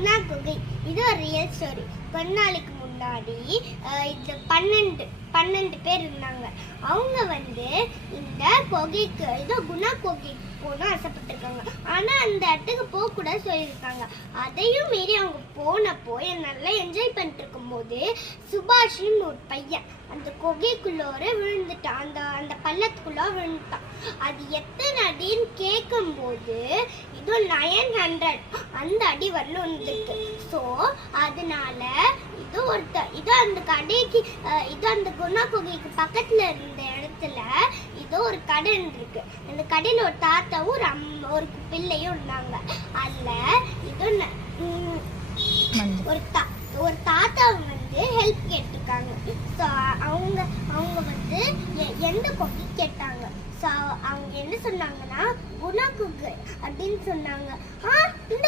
குணா குகை. இது ஒரு ரியல் ஸ்டோரி. கொஞ்ச நாளைக்கு முன்னாடி இது 12 பேர் இருந்தாங்க. அவங்க இந்த குகைக்கு குணா குகைக்கு போகணும் ஆசைப்பட்டிருக்காங்க. ஆனா அந்த இடத்துக்கு போக கூட சொல்லியிருக்காங்க. அதையும் மீறி அவங்க போனப்போ நல்லா என்ஜாய் பண்ணிட்டு இருக்கும் போது சுபாஷின்னு ஒரு பையன் அந்த குகைக்குள்ளோர விழுந்துட்டான். அந்த பள்ளத்துக்குள்ள விழுந்துட்டான். அது எத்தனை அடின்னு கேட்கும் போது இது 900 அந்த அடி வரல வந்துருக்கு. ஸோ அதனால இது அந்த கடைக்கு அந்த குணா குகைக்கு பக்கத்துல இருந்த இடத்துல ஒரு கடை இருக்கு. அந்த கடையில ஒரு தாத்தாவும் ஒரு பிள்ளையும் இருந்தாங்க. அதுல ஒரு தாத்தா ஹெல்ப் கேட்டிருக்காங்க. ஸோ அவங்க எந்த குகை கேட்டாங்க. ஸோ அவங்க என்ன சொன்னாங்கன்னா குணா குகை அப்படின்னு சொன்னாங்க. இந்த